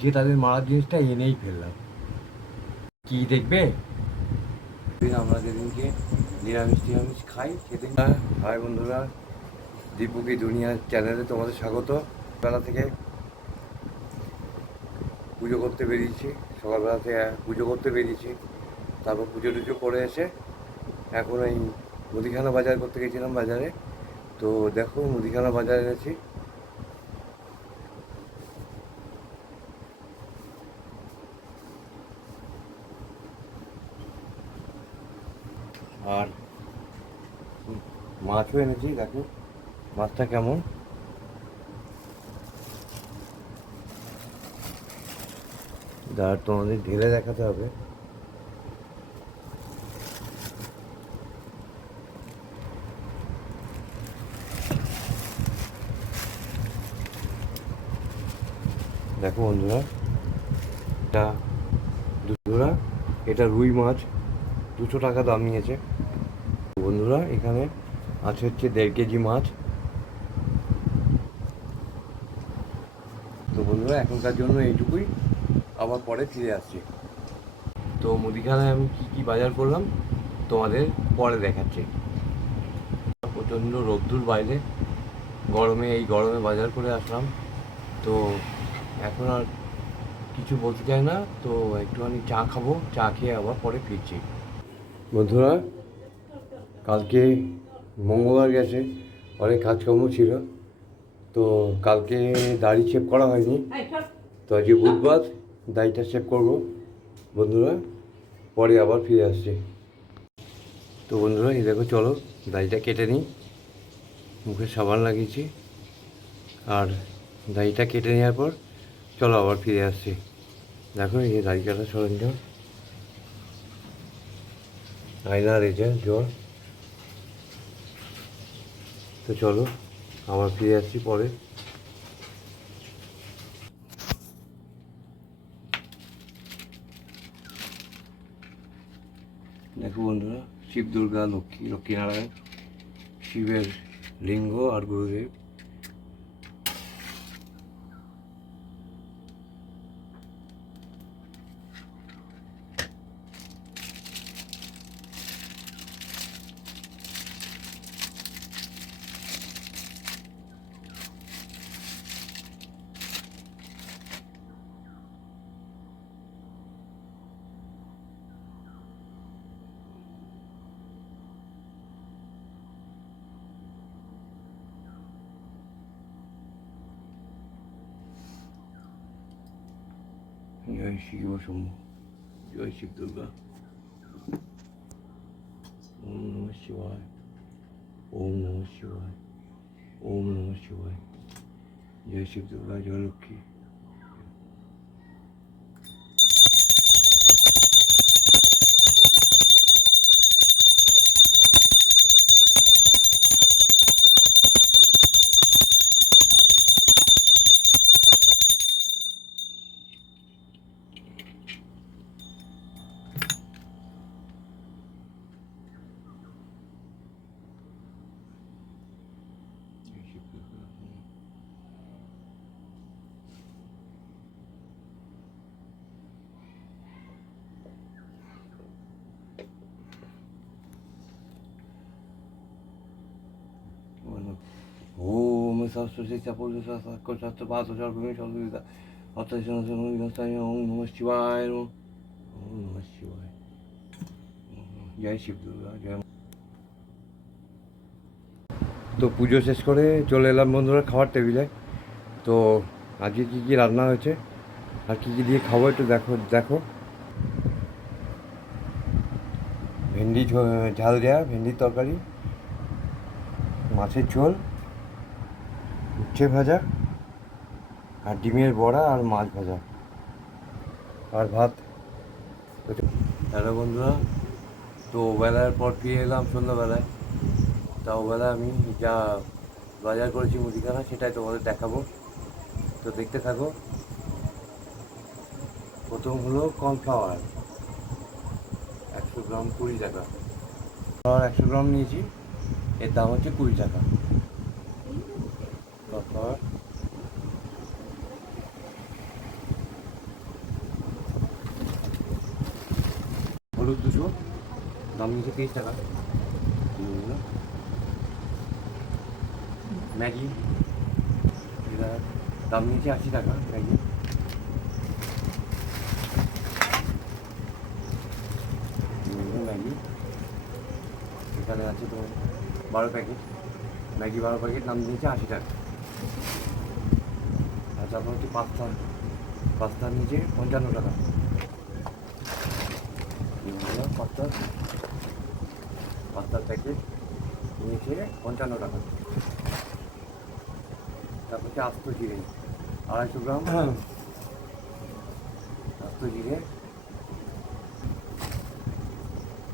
যে তাদের মারার জিনিসটা এনেই ফেললাম। কি দেখবে, আমরা যেদিনকে নিরামিষ টিরামিষ খাই সেদিন। হাই বন্ধুরা, দীপু কি দুনিয়া চ্যানেলে তোমাদের স্বাগত। বেলা থেকে পুজো করতে বেরিয়েছি, সকালবেলা থেকে পুজো করতে বেরিয়েছি, তারপর পুজো টুজো করে এসে এখন এই মুদিখানা বাজার করতে গেছিলাম বাজারে। তো দেখো মুদিখানা বাজারে এনেছি। আর মাছও এনেছি, দেখো মাছটা কেমন। আর তোমাদের ঢেলে দেখাতে হবে। দেখো বন্ধুরা, এটা বন্ধুরা এটা রুই মাছ, 200 টাকা দাম নিয়েছে। বন্ধুরা এখানে আছে হচ্ছে 1.5 কেজি মাছ। তো বন্ধুরা এখনকার জন্য এইটুকুই, আবার পরে ফিরে আসছি। তো মুদিখানায় আমি কি কি বাজার করলাম তোমাদের পরে দেখাচ্ছি। প্রচণ্ড রোদ্দুর বাইরে, এই গরমে বাজার করে আসলাম। তো এখন আর কিছু বলতে চাই না, তো একটুখানি চা খাবো, চা খেয়ে আবার পরে ফিরছি। বন্ধুরা কালকে মঙ্গলবার গেছে, অনেক কাজকর্ম ছিল, তো কালকে দাড়ি শেভ করা হয়নি। তো আজকে বুধবার, দাড়িটা শেভ করবো বন্ধুরা, পরে আবার ফিরে আসছি। তো বন্ধুরা এই দেখো, চলো দাড়িটা কেটে নিই। মুখে সাবান লাগিয়েছি, আর দাড়িটা কেটে নেওয়ার পর চলো আবার ফিরে আসছি। দেখো এই দাড়ি কাটার সরঞ্জাম, আয়না, রেজার, জ্বর। তো চলো আবার ফিরে আসছি পরে। দেখো বন্ধুরা, শিব দুর্গা লক্ষ্মীনারায়ণ, শিবের লিঙ্গ আর গুরুদেব। জয় শিব শম্ভু, জয় শিব দুর্গা। ওম নমঃ শিবায়, ওম নমঃ শিবায়, ওম নমঃ শিবায়। জয় শিব দুর্গা, জয় লক্ষ্মী। ওম সরস্বতী চাপুর শাস্ত্র পাঁচ সর্বমি সর্ববিদা অর্থাৎ ওম নমঃ শিবায়, ওম নমঃ শিবায়। জয় শিব দুর্গা, জয়। তো পুজো শেষ করে চলে এলাম বন্ধুরা খাওয়ার টেবিলে। তো আজকে কী কী রান্না হয়েছে আর কী কী দিয়ে খাবো একটু দেখো দেখো। ভেন্ডি ঝাল দেওয়া ভেন্ডির তরকারি, মাছের ঝোল, উচ্ছে ভাজা, আর ডিমের বড়া, আর মাছ ভাজা, আর ভাত। হ্যালো বন্ধুরা, তো বেলার পর ফিরে এলাম সন্ধ্যাবেলায়। তা ওবেলা আমি যা বাজার করেছি মুদিখানা সেটাই তোমাদের দেখাবো, তো দেখতে থাকো। প্রথম হলো কর্নফ্লাওয়ার, 100 গ্রাম 20 টাকা। আর 100 গ্রাম নিয়েছি, এর দাম হচ্ছে 20 টাকা। কর্নফ্লাওয়ার, হলুদ 200, দাম নিয়েছে 30 টাকা। ম্যাগি, এটা দাম নিয়েছে 80 টাকা ম্যাগি। ম্যাগি এখানে আছে তো 12 প্যাকেট ম্যাগি, 12 প্যাকেট দাম নিয়েছে 80 টাকা। আর তারপর হচ্ছে পাস্তা নিয়েছে 55 টাকা। পাস্তার প্যাকেট নিয়েছে 55 টাকা। তারপর হচ্ছে আস্ত জিরে 250 গ্রাম, আস্ত জিরে।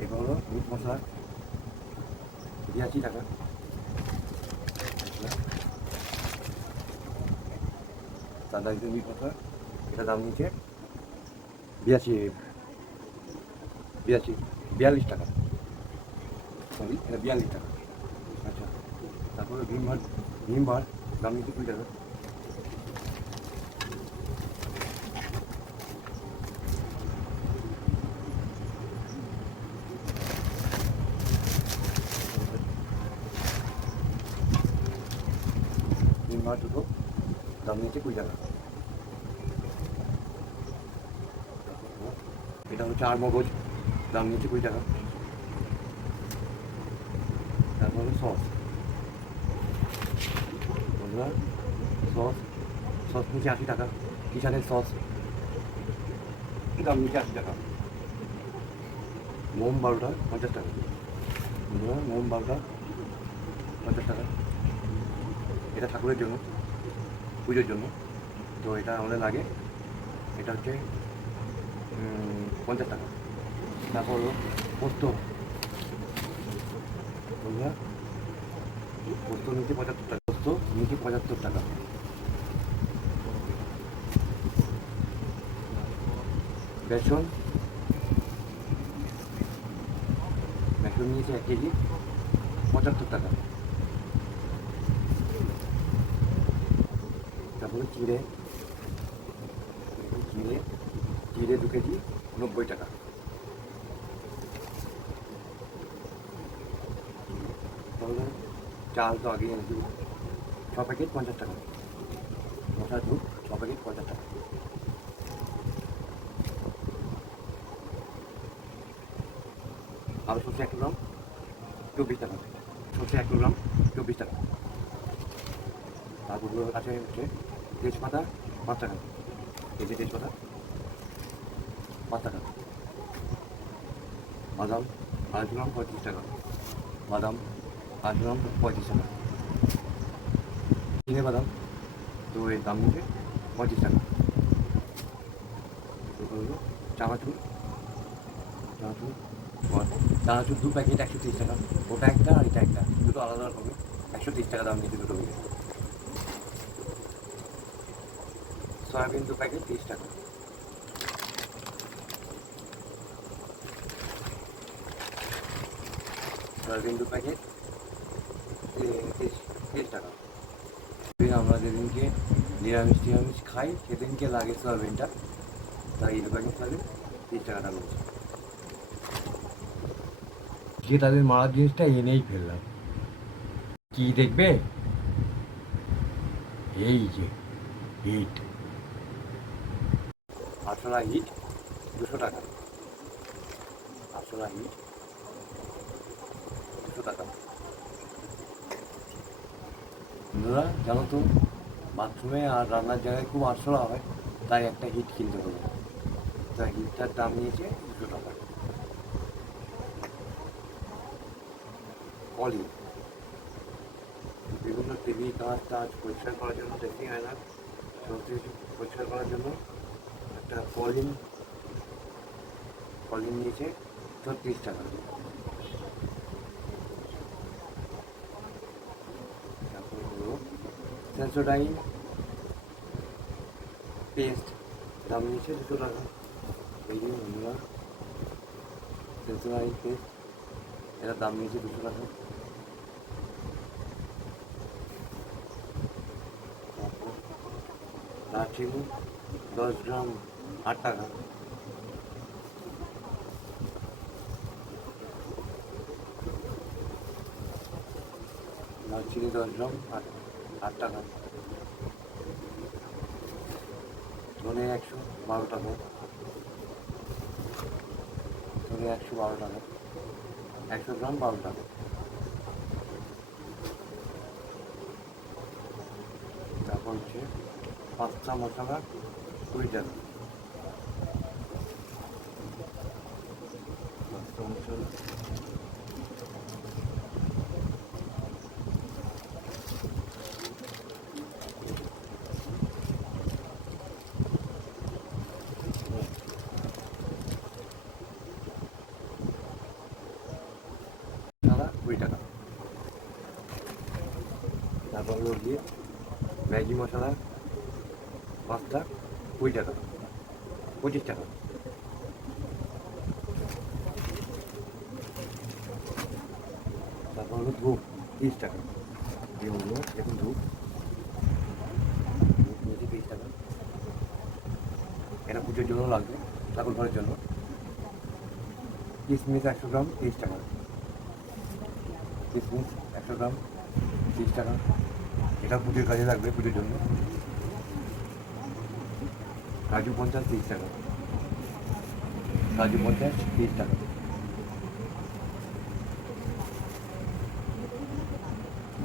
এগুলো হলো মিট মশলা 82 টাকা। সাদা মিট মশলা, এটা দাম নিয়েছে 42 টাকা। সরি, এটা 42 টাকা। আচ্ছা, তারপরে ভীম বার দাম নিয়েছে 20 টাকা। ভীম বার দুটো দাম নিয়েছে 20 টাকা। এটা হচ্ছে আর মগজ, দাম নিয়েছে 20 টাকা। তারপর হলো সস, সস নিচে 80 টাকা। কিষানের সস দাম নিচে 80 টাকা। মোম 12টা 50 টাকা। মোম 12টা 50 টাকা। এটা ঠাকুরের জন্য, পুজোর জন্য, তো এটা আমাদের লাগে। এটা হচ্ছে 50 টাকা। তারপর হলো পোস্ত, পোস্ত নিচে 75 টাকা। পোস্ত নিচে 75 টাকা। বেসন নিয়েছে 1 কেজি 75 টাকা। তারপরে চিড়ে 2 কেজি 90 টাকা। তাহলে চাল তো আগেই এনেছি, 6 প্যাকেট 50 টাকা। মশার দুধ 6 প্যাকেট 50 টাকা। আলু সর্ষে 1 গ্রাম 24 টাকা। সর্ষে 1 গ্রাম 24 টাকা। তারপর আছে হচ্ছে তেজপাতা 5 টাকা কেজি, তেজপাতা 5 টাকা। বাদাম 5 গ্রাম 35 টাকা। বাদাম 5 গ্রাম 35 টাকা। চিনে বাদাম, তো এর দাম নিচ্ছে 35 টাকা। চানাচুর 2 প্যাকেট 130 টাকা। ওটা একটা আর এটা একটা, দুটো আলাদা রকমের, 130 টাকা দাম নিচ্ছে দুটো মিলে। সয়াবিন 2 প্যাকেট 30 টাকা। সয়াবিন 2 প্যাকেট 30 টাকা। আমরা যেদিনকে নিরামিষ খাই সেদিনকে লাগে সয়াবিনটা, তাই 2 প্যাকেট লাগে 30 টাকা দাম হচ্ছে। যে তাদের মারার জিনিসটা এনেই ফেললাম, কি দেখবে? এই যে হিট, আরশোলা হিট 200 টাকা। আরশোলা হিট 200 টাকা। বন্ধুরা জানো তো, বাথরুমে আর রান্নার জায়গায় খুব আরশোলা হয়, তাই একটা হিট কিনতে হলো। তাই হিটটার দাম নিয়েছে 200 টাকা। কলিন, বিভিন্ন টিভি কাজ পরিষ্কার করার জন্য, ড্রেসিং আয়না সমস্ত কিছু পরিষ্কার করার জন্য একটা কলিন নিয়েছে 36 টাকা। তারপর হলো সেন্সোডাইন পেস্ট, দাম নিয়েছে 200 টাকা। এই যে বন্ধুরা, সেন্সোডাইন পেস্ট, এটার দাম নিয়েছে 200 টাকা। তারপর দারচিনি 10 গ্রাম 8 টাকা। দারচিনি 10 গ্রাম 8 টাকা, ধনে 112 টাকা, ধনে 112 টাকা, 100 গ্রাম 12 টাকা। তারপর হচ্ছে পাঁচটা মশলা 20 টাকা, পাঁচটা মশলা সাদা 20 টাকা। তারপর হলো গিয়ে ম্যাগি মশলা 5টা 20 টাকা, 25 টাকা। তারপর হলো ধূপ 30 টাকা, এই হলো দেখুন ধূপ নিয়েছি 30 টাকা, এটা পুজোর জন্য লাগবে, ঠাকুর ঘরের জন্য। কিশমিশ 100 গ্রাম 30 টাকা, কিশমিশ 100 গ্রাম 30 টাকা, এটা পুজোর কাজে লাগবে, পুজোর জন্য। কাজু 50 30 টাকা, কাজু 50 30 টাকা।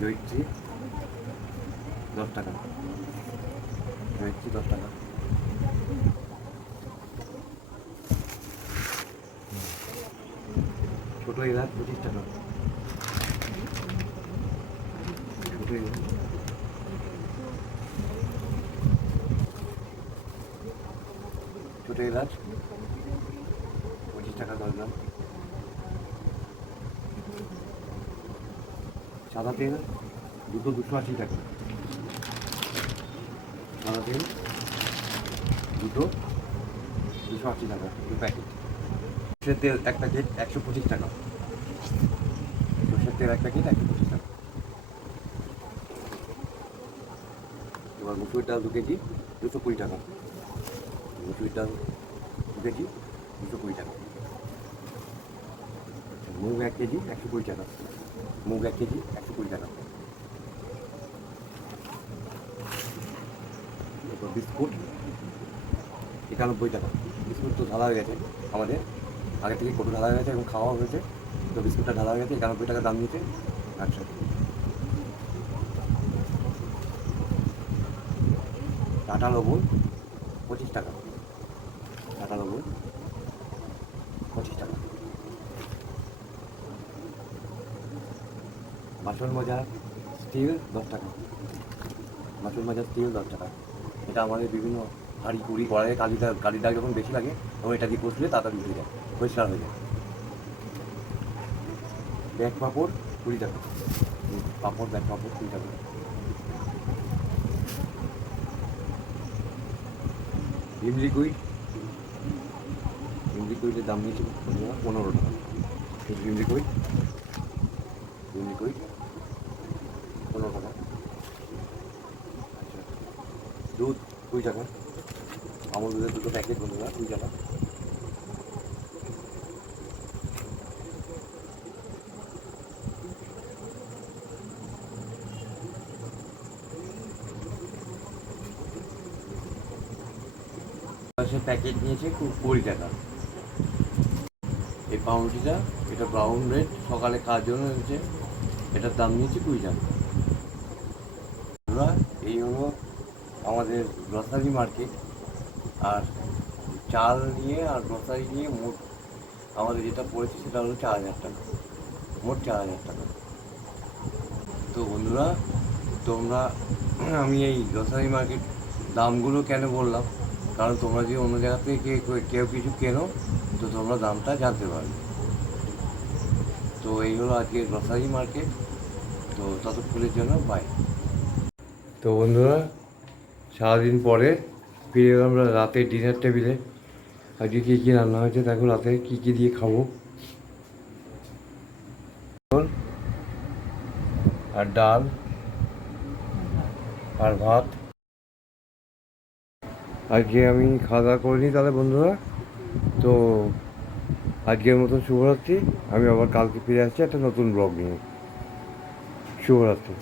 জয়িত্রী 10 টাকা, জয়িত্রী 10 টাকা। ছোটো এলাচ 25 টাকা, ছোটো এলাচ। ছোটো এলাচ 25 টাকা 10 গ্রাম। সাদা তেল দুটো 280 টাকা, সাদা তেল দুটো 280 টাকা, 2 প্যাকেট। সর্ষের তেল 1 প্যাকেট 125 টাকা, সর্ষের তেল 1 প্যাকেট 125 টাকা। এবার মুসুর ডাল 2 কেজি 220 টাকা, মুসুর ডাল 2 কেজি 220 টাকা। মুগ 1 কেজি 120 টাকা, মুগ 1 কেজি 120 টাকা। এরপর বিস্কুট 91 টাকা, বিস্কুট তো ঢালা হয়ে গেছে আমাদের, আগে থেকে কটু ঢালা হয়ে গেছে এবং খাওয়া হয়েছে, তো বিস্কুটটা ঢালা হয়ে গেছে, 91 টাকা দাম নিয়েছে। আচ্ছা, টাটা লবণ 25 টাকা, টাটা লবণ 25 টাকা। বাসন মাজা স্টিল 10 টাকা, বাসন মাজা স্টিল 10 টাকা। এটা আমাদের বিভিন্ন হাঁড়ি কুড়ি কড়াইয়ে কালির দাগ যখন বেশি লাগে তখন এটা দিয়ে কষলে তাড়াতাড়ি উঠে যায়, পরিষ্কার হয়ে যায়। ব্যাগ পাঁপড় 20 টাকা, পাঁপড় ব্যাগ পাঁপড় 20 টাকা। ভিম লিকুইড, ভিম লিকুইডের দাম নিয়েছে 15 টাকা, ভিম লিকুইড, ভিম লিকুইড 15 টাকা। আচ্ছা, দুধ 20 টাকা, আমুল দুধের 2 প্যাকেট বন্ধুরা 20 টাকা। প্যাকেট নিয়েছে 20 টাকা। এই পাউরুটিটা, এটা ব্রাউন ব্রেড সকালে খাওয়ার জন্য হচ্ছে, এটার দাম নিয়েছে 20 টাকা। এই হলো আমাদের গ্রসারি মার্কেট। আর চাল নিয়ে আর গ্রসারি নিয়ে মোট আমাদের যেটা পড়েছে সেটা হলো 4000 টাকা, মোট 4000 টাকা। তো বন্ধুরা তোমরা, আমি এই গ্রসারি মার্কেট দামগুলো কেন বললাম, কারণ তোমরা যদি অন্য জায়গা থেকে কেউ কিছু কেনো তো তোমরা দামটা জানতে পারবে। তো এই হলো আজকে গ্রসারি মার্কেট। তো ততক্ষণের জন্য বাই। তো বন্ধুরা সারাদিন পরে ফিরে এলাম আমরা রাতের ডিনার টেবিলে। আজকে কী কী রান্না হয়েছে দেখো, রাতে কী কী দিয়ে খাবো। আর ডাল আর ভাত। আজকে আমি খাওয়া দাওয়া করিনি তাহলে বন্ধুরা। তো আজকের মতন শুভরাত্রি। আমি আবার কালকে ফিরে আসছি একটা নতুন ব্লগ নিয়ে। শুভরাত্রি।